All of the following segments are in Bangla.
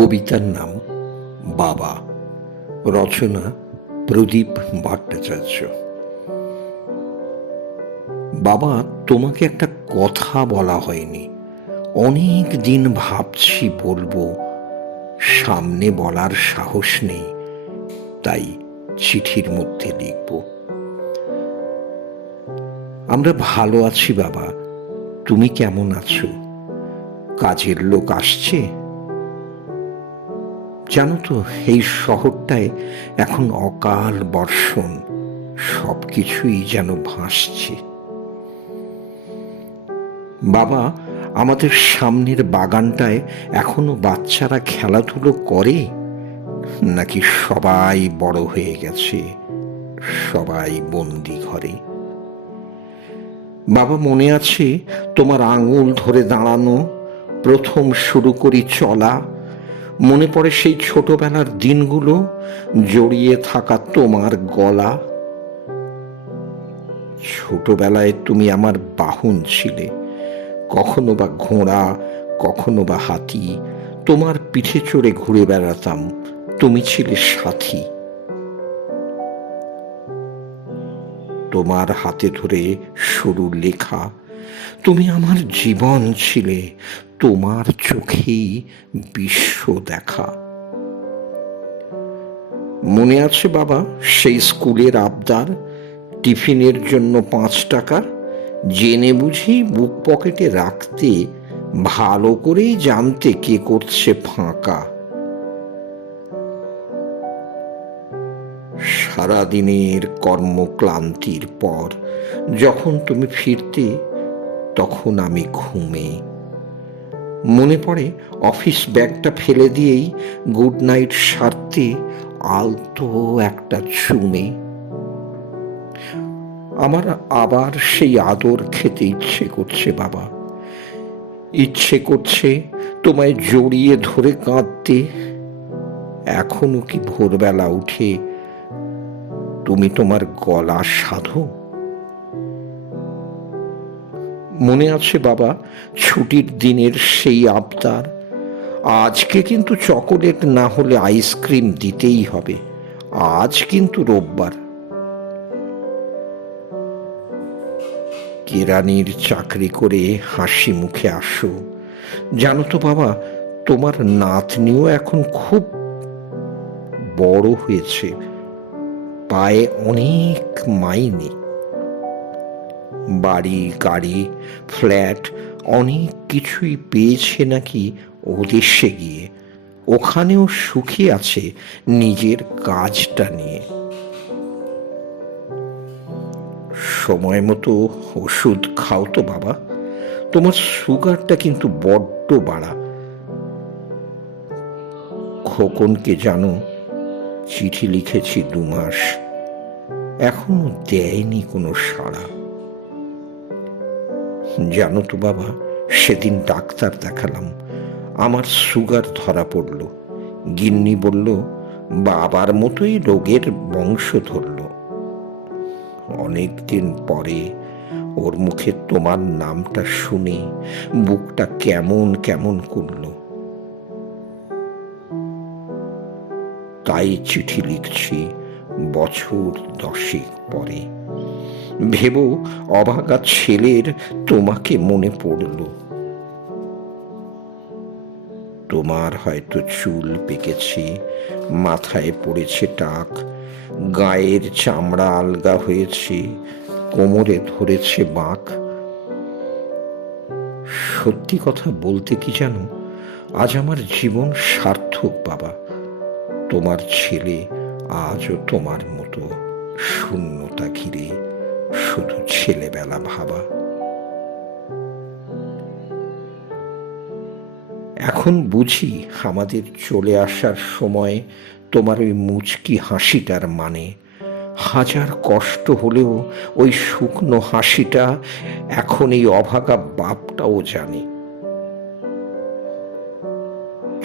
কবিতার নাম বাবা। রচনা প্রদীপ ভট্টাচার্য। বাবা, তোমাকে একটা কথা বলা হয়নি। অনেক দিন ভাবছি বলব, সামনে বলার সাহস নেই, তাই চিঠির মধ্যে লিখব। আমরা ভালো আছি বাবা, তুমি কেমন আছো? কাজের লোক আসছে? জানো তো, এই শহরটায় এখন অকাল বর্ষণ সব কিছুই যেন ভাসছে। বাবা, আমাদের সামনের বাগানটায় এখনও বাচ্চারা খেলাধুলো করে? নাকি সবাই বড় হয়ে গেছে, সবাই বন্দি ঘরে? বাবা, মনে আছে তোমার আঙুল ধরে দাঁড়ানো, প্রথম শুরু করি চলা মনে পড়ে সেই ছোটবেলার দিনগুলো জড়িয়ে থাকা তোমার গলা। ছোটবেলায় তুমি আমার বাহন ছিলে, কখনো বা ঘোড়া, কখনো বা হাতি, তোমার পিঠে চড়ে ঘুরে বেড়াতাম, তুমি ছিলে সাথী। তোমার হাতে ধরে সরু লেখা তুমি আমার জীবন ছিলে, তোমার চোখেই বিশ্ব দেখা। মনে আছে বাবা, সেই স্কুলের আবদার, টিফিনের জন্য পাঁচ টাকা, জেনে বুঝি বুক পকেটে রাখতে, ভালো করেই জানতে কে করছে ফাঁকা। সারাদিনের কর্মক্লান্তির পর, যখন তুমি ফিরতে তখন আমি ঘুমে। মনে পড়ে অফিস ব্যাগটা ফেলে দিয়েই গুড নাইট সারতে আলতো একটা চুমে। আমার আবার সেই আদর খেতে ইচ্ছে করছে, বাবা। ইচ্ছে করছে তোমায় জড়িয়ে ধরে কাঁদতে। এখনও কি ভোরবেলা উঠে তুমি তোমার গলা সাধো? মনে আছে বাবা, ছুটির দিনের সেই আবদার? আজকে কিন্তু চকোলেট না হলে আইসক্রিম দিতেই হবে। আজ কিন্তু রোববার। কেরানির চাকরি করে হাসি মুখে আসো। জানো তো বাবা, তোমার নাতনিও এখন খুব বড় হয়েছে। পায়ে অনেক মাইনে। বাড়ি, গাড়ি, ফ্ল্যাট অনেক কিছুই পেয়েছে নাকি ও দেশে গিয়ে। ওখানেও সুখী আছে নিজের কাজটা নিয়ে। সময় মতো ওষুধ খাও তো বাবা। তোমার সুগারটা কিন্তু বড্ড বাড়া। খোকনকে জানো, চিঠি লিখেছি দু মাস এখনও দেয়নি কোনো সাড়া। জানো তো বাবা, সেদিন ডাক্তার দেখালাম। আমার সুগার ধরা পড়ল। গিন্নি বলল, বাবার মতোই রোগের বংশ ধরল। অনেকদিন পরে ওর মুখে তোমার নামটা শুনে বুকটা কেমন কেমন করল। তাই চিঠি লিখছি বছর দশেক পরে। ভেব অভাগা ছেলের তোমাকে মনে পড়ল। তোমার হয়তো চুল পেকেছে, মাথায় পড়েছে টাক, গায়ের চামড়া আলগা হয়েছে, কোমরে ধরেছে বাঁক। সত্যি কথা বলতে কি জানো, আজ আমার জীবন সার্থক, বাবা। তোমার ছেলে আজও তোমার মতো শূন্যতা ঘিরে শুধু ছেলেবেলা ভাবা। এখন বুঝি আমাদের চলে আসার সময় তোমার ওই মুচকি হাসিটার মানে। হাজার কষ্ট হলেও ওই শুকনো হাসিটা এখন এই অভাগা বাপটাও জানে।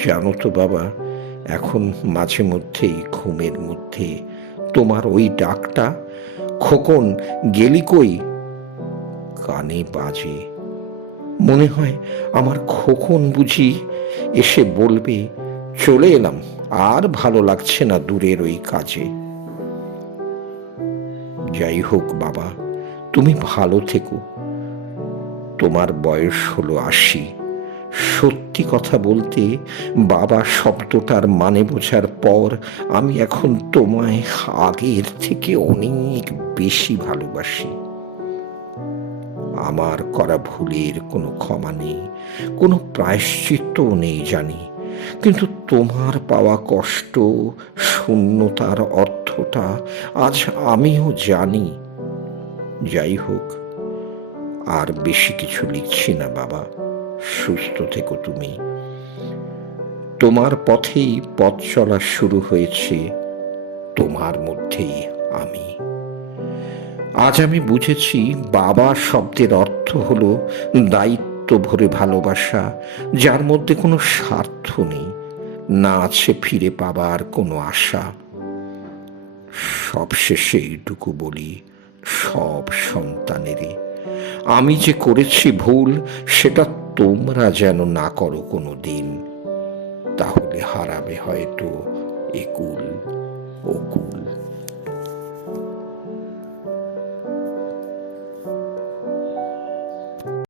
জানো তো বাবা, এখন মাঝে মধ্যেই ঘুমের মধ্যে তোমার ওই ডাকটা খোকন গেলি কই? কানে বাজে। মনে হয় আমার খোকন বুঝি এসে বলবে, চলে এলাম, আর ভালো লাগছে না দূরের ওই কাজে। যাই হোক বাবা, তুমি ভালো থেকো। তোমার বয়স হলো আশি। সত্যি কথা বলতে বাবা শব্দটার মানে বোঝার পর আমি এখন তোমায় আগের থেকে অনেক বেশি ভালোবাসি। আমার করা ভুলের কোনো ক্ষমা নেই, কোনো প্রায়শ্চিত্তও নেই জানি, কিন্তু তোমার পাওয়া কষ্ট, শূন্যতার অর্থটা আজ আমিও জানি। যাই হোক, আর বেশি কিছু লিখছি না বাবা। সুস্থ থেকো তুমি। তোমার পথেই পথ চলা শুরু হয়েছে, তোমার মধ্যেই আমি। আজ আমি বুঝেছি বাবা শব্দের অর্থ হল দায়িত্ব ভরে ভালোবাসা, যার মধ্যে কোনো স্বার্থ নেই। না আছে ফিরে পাবার কোনো আশা। সবশেষে এইটুকু বলি, সব সন্তানেরই। আমি যে করেছি ভুল, সেটা তোমরা যেন না করো কোনো দিন। তাহলে হারাবে হয়তো একুল ওকুল